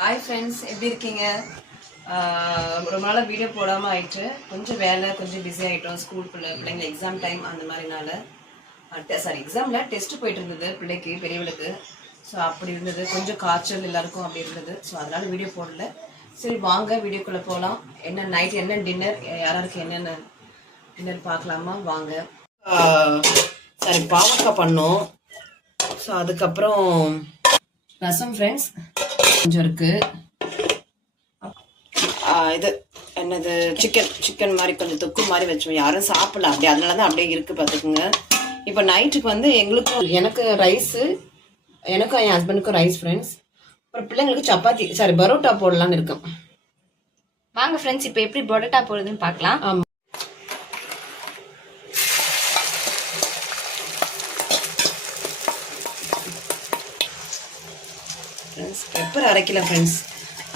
Hi friends, எப்படி இருக்கீங்க? ரொம்ப நாளாக வீடியோ போடாமல் ஆயிட்டு கொஞ்சம் வேலை, கொஞ்சம் பிஸி ஆகிட்டோம். ஸ்கூல் பிள்ளைங்க எக்ஸாம் டைம் அந்த மாதிரினால எக்ஸாமில் டெஸ்ட்டு போயிட்டு இருந்தது பிள்ளைக்கு, பெரியவளுக்கு. ஸோ அப்படி இருந்தது, கொஞ்சம் காய்ச்சல் எல்லாருக்கும் அப்படி இருந்தது. ஸோ அதனால் வீடியோ போடல. சரி வாங்க வீடியோக்குள்ளே போகலாம். என்ன நைட் என்ன டின்னர், யாராருக்கு என்னென்ன டின்னர் பார்க்கலாமா வாங்க. பாவக்காய் பண்ணோம். ஸோ அதுக்கப்புறம் ரசம் ஃப்ரெண்ட்ஸ் கொஞ்சம் இருக்குது. இது என்னது சிக்கன் மாதிரி கொஞ்சம் தொக்கு மாதிரி வச்சோம். யாரும் சாப்பிடல அப்படியே, அதனால தான் அப்படியே இருக்குது பார்த்துக்குங்க. இப்போ நைட்டுக்கு வந்து எனக்கு ரைஸு, எனக்கும் என் ஹஸ்பண்டுக்கும் ரைஸ் ஃப்ரெண்ட்ஸ். அப்புறம் பிள்ளைங்களுக்கு சப்பாத்தி பரோட்டா போடலான்னு இருக்கோம். வாங்க ஃப்ரெண்ட்ஸ், இப்போ எப்படி பரோட்டா போடுறதுன்னு பார்க்கலாம். ஆமாம் ஃப்ரெண்ட்ஸ், பெப்பர் அரைக்கல ஃப்ரெண்ட்ஸ்,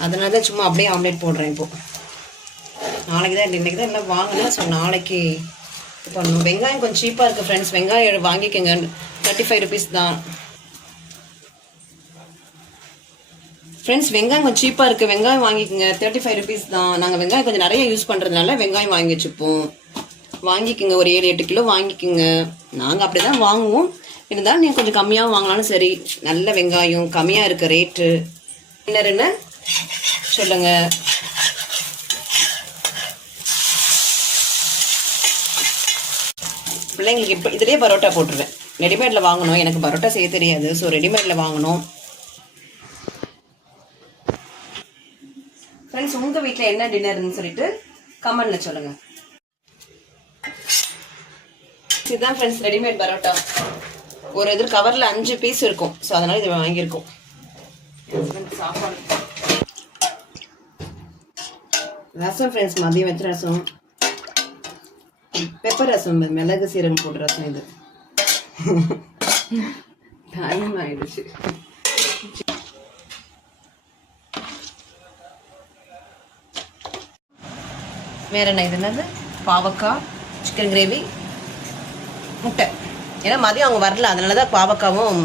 அதனால தான் சும்மா அப்படியே ஆம்லேட் போடுறேன். இப்போது நாளைக்கு தான், இன்றைக்கி தான் எல்லாம் வாங்கினேன். ஸோ நாளைக்கு பண்ணணும். வெங்காயம் கொஞ்சம் சீப்பாக இருக்குது ஃப்ரெண்ட்ஸ், வெங்காயம் வாங்கிக்கோங்க. 35 rupees தான் ஃப்ரெண்ட்ஸ். வெங்காயம் கொஞ்சம் சீப்பாக இருக்குது, வெங்காயம் வாங்கிக்கோங்க. 35 rupees தான். நாங்கள் வெங்காயம் கொஞ்சம் நிறைய யூஸ் பண்ணுறதுனால வெங்காயம் வாங்கி வச்சுப்போம். வாங்கிக்கோங்க, ஒரு 7-8 கிலோ வாங்கிக்கோங்க. நாங்கள் அப்படி தான் வாங்குவோம். இருந்தாலும் நீங்கள் கொஞ்சம் கம்மியாக வாங்கினாலும் சரி. நல்ல வெங்காயம் கம்மியாக இருக்க ரேட்டு. என்ன சொல்லுங்க. பிள்ளைங்களுக்கு இப்போ இதிலே பரோட்டா போட்டுருவேன். ரெடிமேடில் வாங்கணும், எனக்கு பரோட்டா செய்ய தெரியாது. ஸோ ரெடிமேடில் வாங்கணும். ஃப்ரெண்ட்ஸ், உங்கள் வீட்டில் என்ன டின்னர்னு சொல்லிட்டு கமெண்ட்ல சொல்லுங்கள். இதுதான் ஃப்ரெண்ட்ஸ் ரெடிமேட் பரோட்டா. ஒரு இது கவரில் 5 பீஸ் இருக்கும். ஸோ அதனால் இதை வாங்கியிருக்கோம். சாப்பாடு ரசம் ஃப்ரெண்ட்ஸ், மதியம் வச்ச ரசம், பெப்பர் ரசம், மிளகு சீரகம் போட்டு ரசம். இது டைம் ஆயிடுச்சு. வேற என்ன? இது என்னது? பாவக்காய், சிக்கன் கிரேவி, முட்டை. ஏன்னா மதியம் அவங்க வரல, அதனால தான் பாவக்காவும்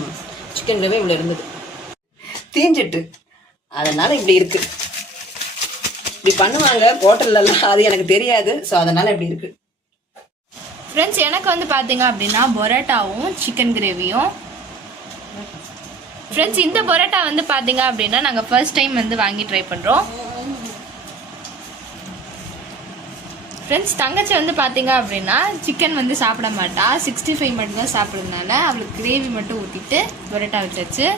சிக்கன் கிரேவி இவ்வளோ இருந்தது. தீஞ்சிட்டு அதனால இப்படி இருக்கு. இப்படி பண்ணுவாங்க ஹோட்டல்லலாம், அது எனக்கு தெரியாது. ஸோ அதனால இப்படி இருக்கு ஃப்ரெண்ட்ஸ். எனக்கு வந்து பார்த்தீங்க அப்படின்னா பரோட்டாவும் சிக்கன் கிரேவியும். ஃப்ரெண்ட்ஸ், இந்த பரோட்டா வந்து பார்த்தீங்க அப்படின்னா நாங்கள் ஃபர்ஸ்ட் டைம் வந்து வாங்கி ட்ரை பண்ணுறோம். ஃப்ரெண்ட்ஸ், தங்கச்சி வந்து பார்த்தீங்க அப்படின்னா சிக்கன் வந்து சாப்பிட மாட்டா, 65 மட்டும் தான் சாப்பிட்றதுனால அவளுக்கு கிரேவி மட்டும் ஊற்றிட்டு பரோட்டா வச்சாச்சு.